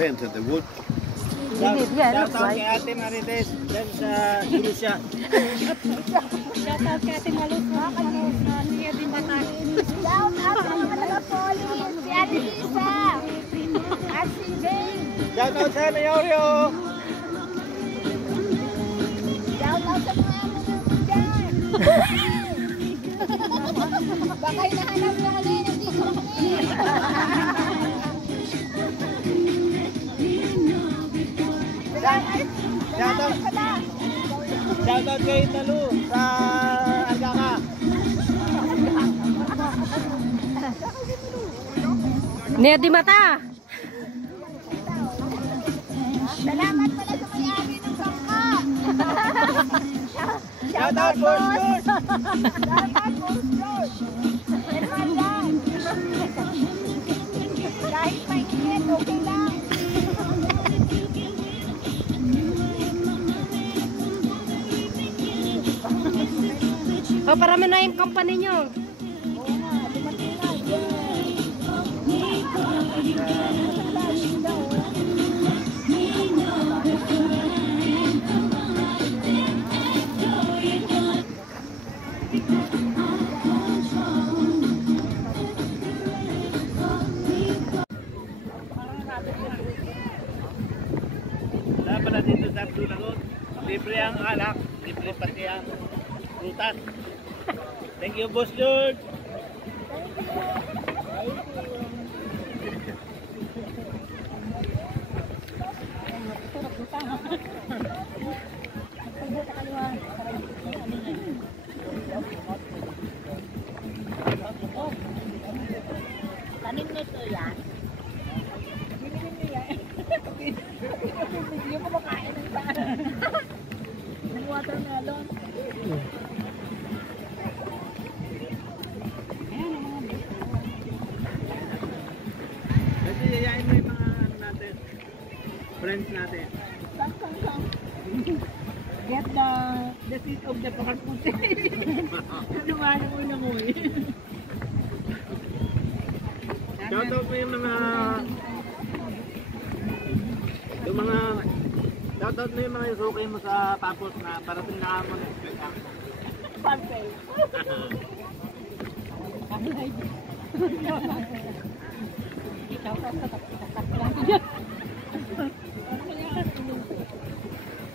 planted the wood. Yeah, it looks like. Kay Ate Marites, dyan sa Russia. Shout out kay Ate Malus, niya din bata. Shout out sa mga nag-police, si Ate Lisa, at si Jane. Shout out sa Mayorio. Shout out sa mga dyan. Baka hinahanap na kami ng dito kami. Shout out kay Talu sa Algaka. Nia di mata. Salamat pala sa may-ari ng bangka. Shout out for George. Shout out for George. Kahit mainit, okay lang. Oh, parami na yung company nyo. Oo nga, dumating na. Wala pala dito sa Abdulagot. Libre ang alak, libre pati ang prutas. Thank you, Boss George. Tanim nito yan. Hindi ko makain ng saan. Ng watermelon. Kasi yayain mo yung mga ano natin, friends natin. Get the seat of the pakarputi. Lumayan mo na mo eh. Shout out mo yung mga shout out mo yung mga suki mo sa Papos na parating na mo next week. Pantay.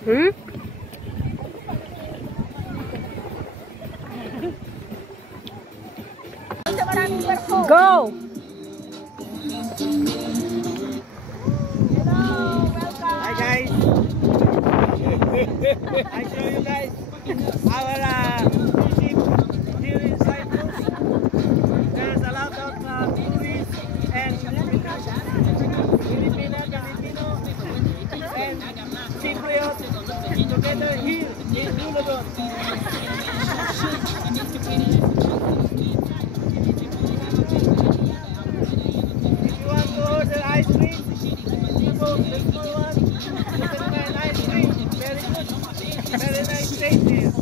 Hmm? Go! Hi guys! I show you guys our ship here in Cyprus. There's a lot of tourists and Filipino and Cypriot together here in Lulagon. If you want to order ice cream, you go the small one. You can buy an ice cream. Very good. Very nice taste here.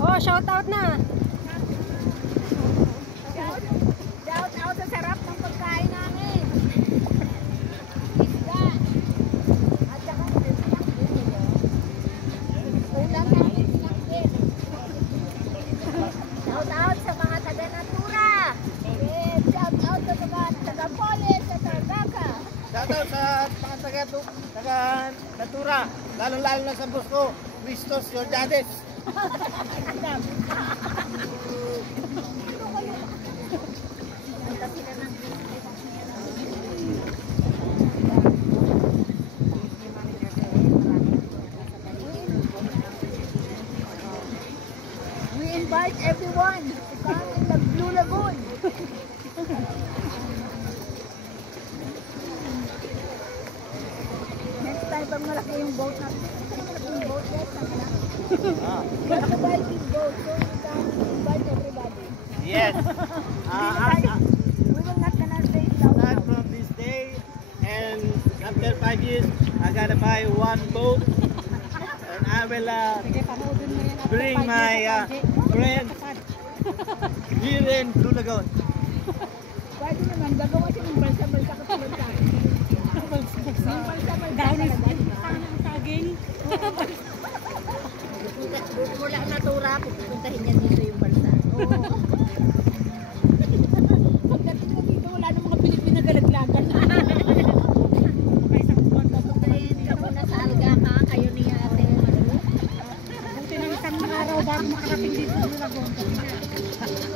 Oh, shout out na. Shout out sa sarap ng pagkain namin. Isda. At saka ulam namin silang din. Shout out sa mga taga-Natura. Shout out sa mga taga-Polis at Tardaca. Shout out sa mga taga-Natura. Lalo-lalo na sa boss ko, Christos Jordades. We invite everyone to come in the Blue Lagoon. Next time pag malaki yung boat natin. Malaki yung boat guys. You have to buy big boat so you can invite everybody. Yes. We will not gonna stay Start down. from this day, and after 5 years, I gotta buy one boat, and I will bring my friends here in Blue Lagoon. Pwede naman, gagawa siya ng balsa-balsa katulad sa akin. Yung balsa-balsa. Wala natura, pupuntahin niya dito yung balsa. Pagdating mo dito, wala nang mga Pilipina galaglagan. Pupuntahin ka muna sa alga ka, kayo ni ate. Buti ng isang araw bago makarating dito sa Lagong.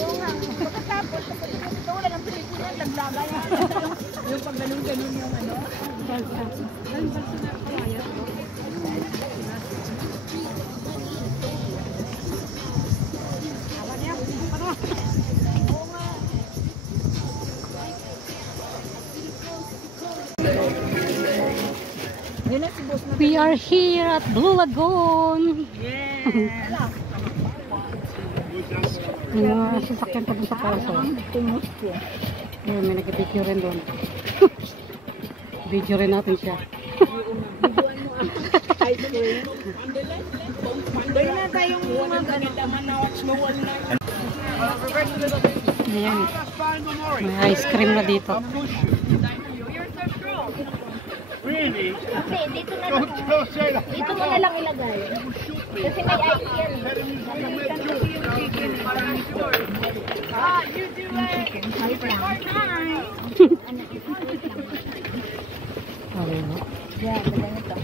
Oo nga. Pagkatapos, dito wala ng Pilipina, laglaga yan. Yung pag ganun-ganun yung ano. Balsa. Ay, balsa na kaya. We are here at Blue Lagoon. Yung sasakyan pa dun sa kaso. Ayun, may nag-video rin doon. Video rin natin siya. Doon na tayong mga ganito. Ayan. May ice cream na dito. Really? Hindi, dito na lang. Dito mo na lang ilagay. Kasi may ice yan. Ayun. Yeah, ganito.